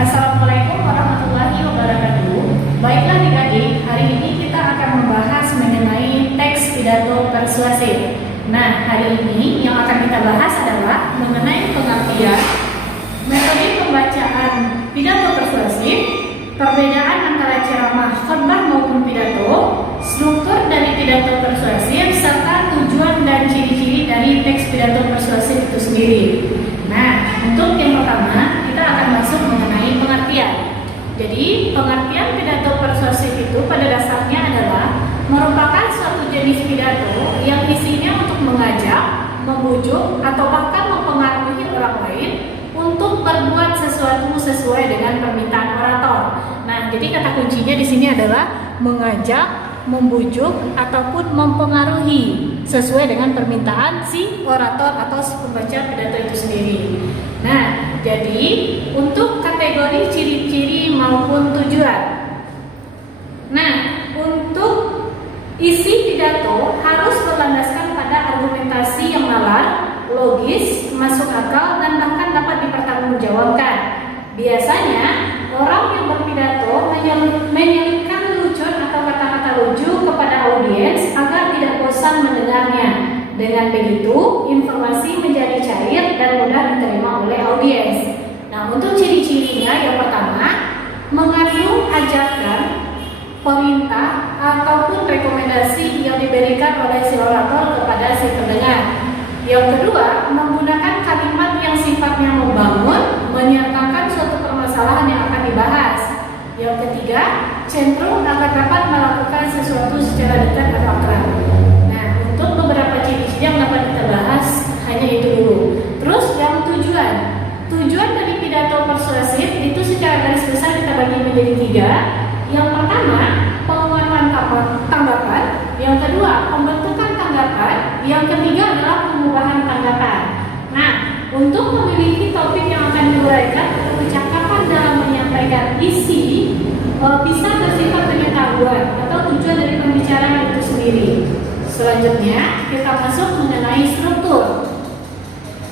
Assalamualaikum warahmatullahi wabarakatuh. Baiklah adik-adik, hari ini kita akan membahas mengenai teks pidato persuasif. Nah, hari ini yang akan kita bahas adalah mengenai pengertian, metode pembacaan pidato persuasif, perbedaan antara ceramah, khotbah maupun pidato, struktur dari pidato persuasif, serta tujuan dan ciri-ciri dari teks pidato persuasif itu sendiri. Nah, untuk yang pertama, kita akan masuk mengenai pengertian. Jadi, pengertian pidato persuasif itu pada dasarnya adalah merupakan suatu jenis pidato yang isinya untuk mengajak, membujuk, atau bahkan mempengaruhi orang lain untuk berbuat sesuatu sesuai dengan permintaan orator. Nah, jadi kata kuncinya di sini adalah mengajak, membujuk, ataupun mempengaruhi sesuai dengan permintaan si orator atau si pembaca pidato itu sendiri. Nah, jadi untuk kategori ciri-ciri maupun tujuan. Nah, untuk isi pidato harus berlandaskan pada argumentasi yang nalar, logis, masuk akal, dan bahkan dapat dipertanggungjawabkan. Biasanya orang yang berpidato menyelipkan lelucon atau kata-kata lucu kepada audiens agar tidak bosan mendengarnya. Dengan begitu, informasi menjadi cair dan mudah diterima oleh audiens. Nah, untuk ciri-cirinya yang pertama, mengandung ajakan, perintah, ataupun rekomendasi yang diberikan oleh si orator kepada si pendengar. Yang kedua, menggunakan kalimat yang sifatnya membangun, menyertakan suatu permasalahan yang akan dibahas. Yang ketiga, cenderung akan dapat melakukan sesuatu secara dekat atau akrab. Nah, untuk beberapa ciri-ciri yang dapat kita bahas, hanya itu dulu. Terus yang tujuan dari pidato persuasif itu secara garis besar kita bagi menjadi 3. Yang pertama, penguatan tanggapan. Yang kedua, pembentukan tanggapan. Yang ketiga adalah pengubahan tanggapan. Nah, untuk memiliki topik yang akan diuraikan atau percakapan dalam menyampaikan isi bisa bersifat pengetahuan atau tujuan dari pembicaraan itu sendiri. Selanjutnya, kita masuk mengenai struktur.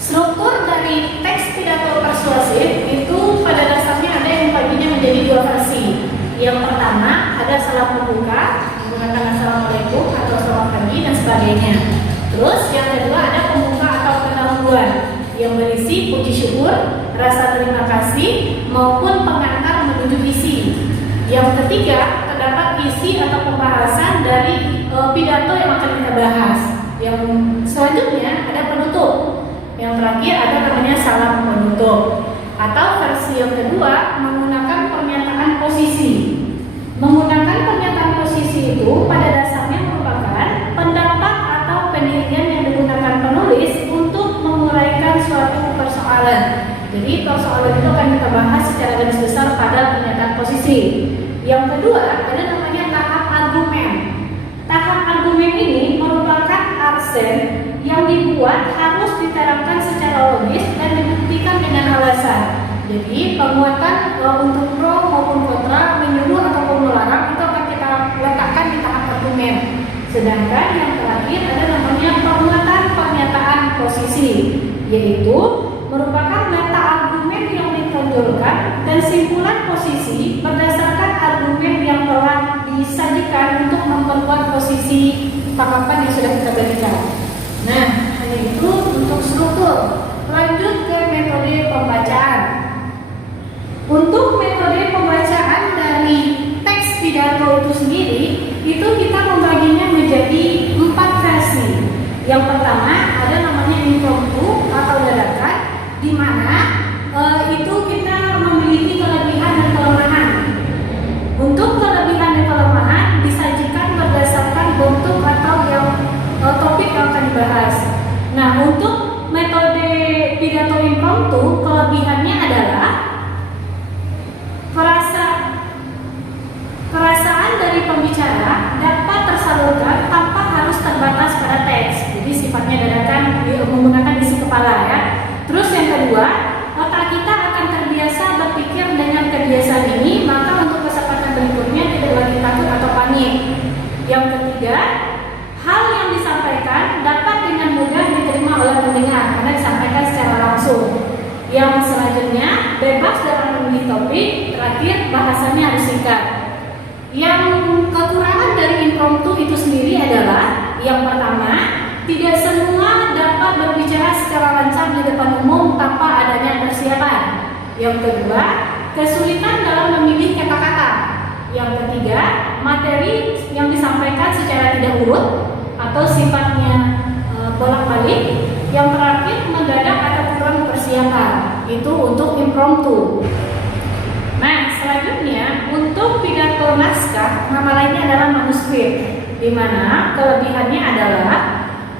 Struktur dari teks pidato persuasif itu pada dasarnya ada yang baginya menjadi 2 versi. Yang pertama, ada salam pembuka menggunakan assalamualaikum atau selamat pagi dan sebagainya. Terus yang kedua ada pembuka atau pendahuluan yang berisi puji syukur, rasa terima kasih maupun pengantar menuju isi. Yang ketiga, terdapat isi atau pembahasan dari pidato yang akan kita bahas. Yang selanjutnya ada penutup. Yang terakhir ada namanya salam penutup. Atau versi yang kedua menggunakan pernyataan posisi. Menggunakan pernyataan posisi itu pada dasarnya merupakan pendapat atau pendirian yang digunakan penulis untuk menguraikan suatu persoalan. Jadi persoalan itu akan kita bahas secara garis besar pada pernyataan posisi. Yang kedua ada namanya tahap argumen. Tahap argumen ini merupakan arsen yang dibuat harus diterapkan secara logis dan dibuktikan dengan alasan. Jadi penguatan untuk pro maupun kontra, menyuruh ataupun melarang itu akan kita letakkan di tahap argumen. Sedangkan yang terakhir ada namanya penguatan pernyataan posisi, yaitu merupakan letak argumen yang ditonjolkan dan simpulan posisi berdasarkan argumen yang telah disajikan untuk memperkuat posisi tanggapan yang sudah kita berikan. Nah, hanya itu untuk struktur. Lanjut ke metode pembacaan. Untuk metode pembacaan dari teks pidato itu sendiri, itu kita membaginya menjadi 4 versi. Yang pertama ada namanya impromptu atau dadakan, di mana itu kita memiliki kelebihan dan kelemahan. Untuk kelebihan dan kelemahan disajikan berdasarkan bentuk atau yang topik yang akan dibahas. Nah, untuk metode pidato impromptu, kelebihannya adalah perasaan dari pembicara dapat tersalurkan tanpa harus terbatas pada teks. Jadi sifatnya dadakan menggunakan isi kepala ya. Terus yang kedua, otak kita akan terbiasa berpikir dengan kebiasaan ini, maka untuk kesempatan berikutnya tidak lagi takut atau panik. Yang ketiga, hal yang disampaikan dapat dengan mudah diterima oleh pendengar karena disampaikan secara langsung. Yang selanjutnya, bebas dalam memilih topik, terakhir bahasanya harus singkat. Yang kekurangan dari impromptu itu sendiri adalah yang pertama, tidak semua dapat berbicara secara lancar di depan umum tanpa adanya persiapan. Yang kedua, kesulitan dalam memilih kata-kata. Yang ketiga, materi yang disampaikan secara tidak urut atau sifatnya bolak-balik. Yang terakhir, mendadak atau kurang persiapan. Itu untuk impromptu. Nah, selanjutnya untuk pidato naskah, nama lainnya adalah manuskrip, di mana kelebihannya adalah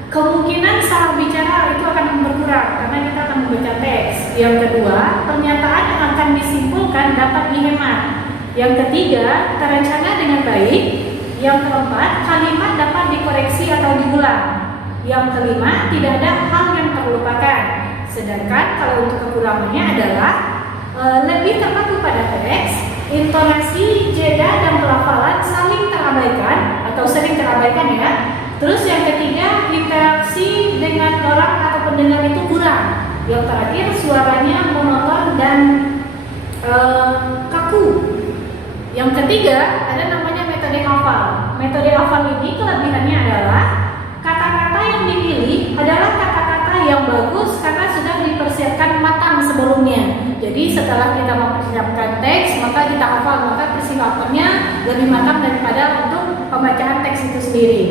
kemungkinan salah bicara itu akan berkurang karena kita akan membaca teks. Yang kedua, pernyataan yang akan disimpulkan dapat dihemat. Yang ketiga, terencana dengan baik. Yang keempat, kalimat dapat dikoreksi atau diulang. Yang kelima, tidak ada hal yang terlupakan. Sedangkan kalau untuk kekurangannya adalah lebih terpaku pada teks, intonasi, jeda, dan pelafalan saling terabaikan atau sering terabaikan ya. Terus yang ketiga, interaksi dengan orang atau pendengar itu kurang. Yang terakhir, suaranya monoton dan kaku. Yang ketiga, ada namanya metode hafal. Metode hafal ini kelebihannya adalah kata-kata yang dipilih adalah kata-kata yang bagus karena sudah dipersiapkan matang sebelumnya. Jadi setelah kita mempersiapkan teks, maka kita hafal, maka persiapannya lebih matang daripada untuk pembacaan teks itu sendiri.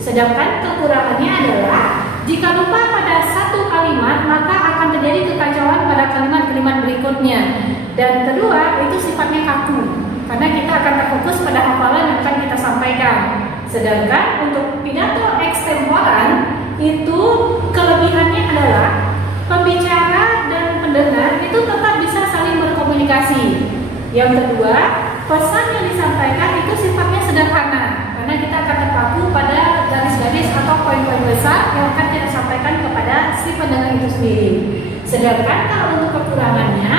Sedangkan kekurangannya adalah jika lupa pada satu kalimat, maka akan terjadi kekacauan pada kalimat-kalimat berikutnya. Dan kedua, itu sifatnya kaku, karena kita akan terfokus pada hafalan yang akan kita sampaikan. Sedangkan untuk pidato ekstemporan, itu kelebihannya adalah pembicara dan pendengar itu tetap bisa saling berkomunikasi. Yang kedua, pesan yang disampaikan itu sifatnya sederhana karena kita akan terpaku pada garis-garis atau poin-poin besar yang akan kita sampaikan kepada si pendengar itu sendiri. Sedangkan kalau untuk kekurangannya,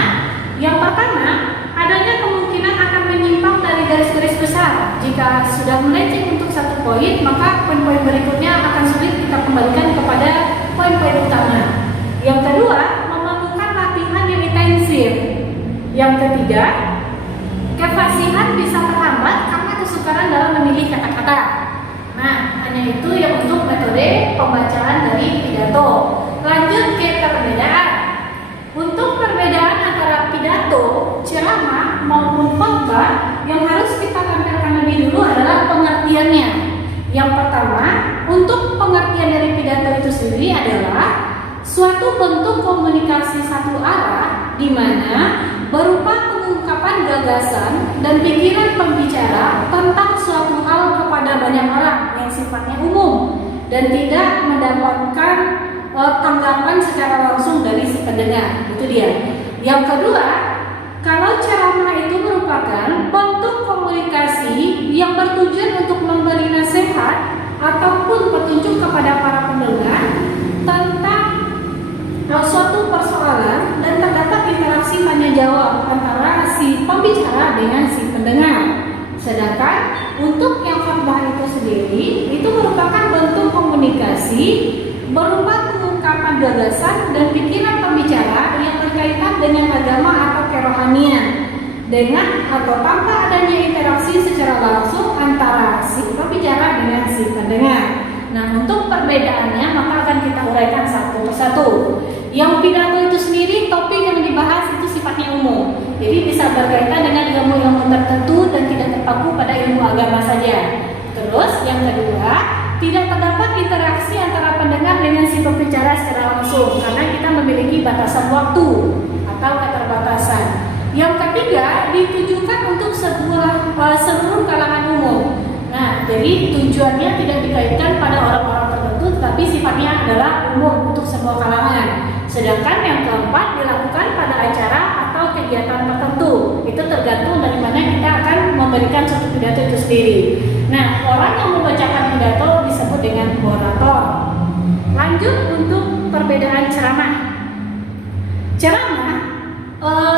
yang pertama, adanya kemungkinan akan menyimpang dari garis-garis besar. Jika sudah melenceng untuk satu poin, maka poin-poin berikutnya akan sulit kita kembalikan kepada poin-poin utama. Yang kedua, memerlukan latihan yang intensif. Yang ketiga, kefasihan bisa terhambat karena kesukaran dalam memilih kata-kata. Nah, hanya itu yang untuk metode pembacaan dari pidato. Lanjut ke perbedaan. Untuk perbedaan antara pidato, ceramah maupun khotbah, yang harus kita tampilkan lebih dulu adalah pengertiannya. Yang pertama, untuk pengertian dari pidato itu sendiri adalah suatu bentuk komunikasi satu arah di mana berupa pengungkapan gagasan dan pikiran pembicara tentang suatu hal kepada banyak orang yang sifatnya umum dan tidak mendapatkan tanggapan secara langsung dari si pendengar. Itu dia. Yang kedua, kalau ceramah itu merupakan bentuk komunikasi yang bertujuan untuk memberi nasihat ataupun petunjuk kepada para pendengar tentang suatu persoalan dan terdapat interaksi tanya jawab antara si pembicara dengan si pendengar. Sedangkan untuk yang khotbah itu sendiri itu merupakan bentuk komunikasi berupa pengungkapan gagasan dan pikiran pembicara yang berkaitan dengan agama atau kerohanian dengan atau tanpa adanya interaksi secara langsung antara si pembicara dengan si pendengar. Nah, untuk perbedaannya maka akan kita uraikan satu persatu. Yang pidato itu sendiri, topik yang dibahas itu sifatnya umum. Jadi bisa berkaitan dengan ilmu-ilmu tertentu dan tidak terpaku pada ilmu agama saja. Terus yang kedua, tidak terdapat interaksi antara pendengar dengan si pembicara secara langsung karena kita memiliki batasan waktu atau keterbatasan. Yang ketiga, ditujukan untuk seluruh kalangan umum. Nah, jadi tujuannya tidak dikaitkan pada orang-orang tertentu, tapi sifatnya adalah umum untuk semua kalangan. Sedangkan yang keempat dilakukan pada acara atau kegiatan tertentu. Itu tergantung dari mana kita akan memberikan suatu pidato itu sendiri. Nah, orang yang membacakan pidato disebut dengan orator. Lanjut untuk perbedaan ceramah. Ceramah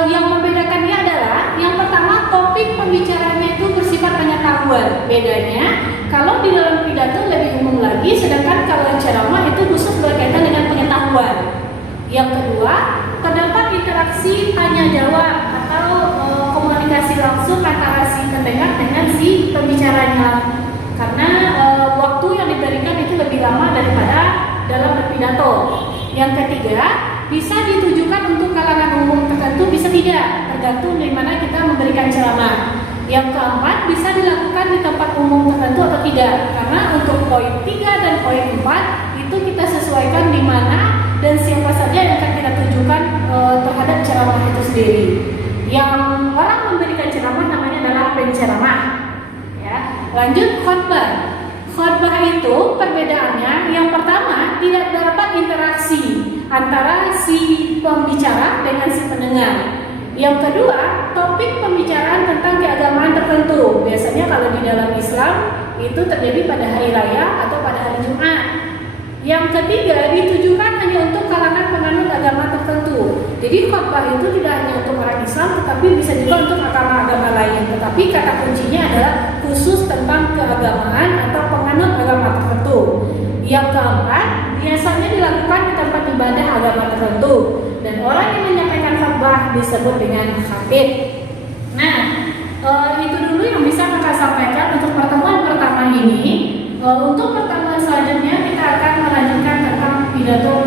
yang membedakannya adalah yang pertama, topik pembicaranya itu bersifat pengetahuan. Bedanya, kalau di dalam pidato lebih umum lagi, sedangkan kalau ceramah itu khusus berkaitan dengan pengetahuan. Yang kedua, terdapat interaksi tanya jawab atau pembicaranya, karena waktu yang diberikan itu lebih lama daripada dalam berpidato. Yang ketiga, bisa ditujukan untuk kalangan umum tertentu, bisa tidak, tergantung dari mana kita memberikan ceramah. Yang keempat, bisa dilakukan di tempat umum tertentu atau tidak, karena untuk poin 3 dan poin 4 itu kita sesuaikan di mana dan siapa saja yang akan kita tujukan terhadap ceramah itu sendiri. Yang orang memberikan ceramah namanya adalah penceramah. Ya. Lanjut, khotbah. Khotbah itu perbedaannya, yang pertama tidak dapat interaksi antara si pembicara dengan si pendengar. Yang kedua, topik pembicaraan tentang keagamaan tertentu. Biasanya kalau di dalam Islam itu terjadi pada hari raya atau pada hari Jumat. Yang ketiga, ditujukan hanya untuk kalangan penganut agama tertentu. Jadi khotbah itu tidak hanya untuk orang Islam, tetapi bisa juga untuk agama-agama lain. Tetapi kata kuncinya adalah khusus tentang keagamaan atau penganut agama tertentu. Yang keempat, biasanya dilakukan di tempat ibadah agama tertentu. Dan orang yang menyampaikan khotbah disebut dengan khatib. Nah, itu dulu yang bisa kakak sampaikan untuk pertemuan pertama ini. Untuk pertemuan selanjutnya kita akan melanjutkan tentang pidato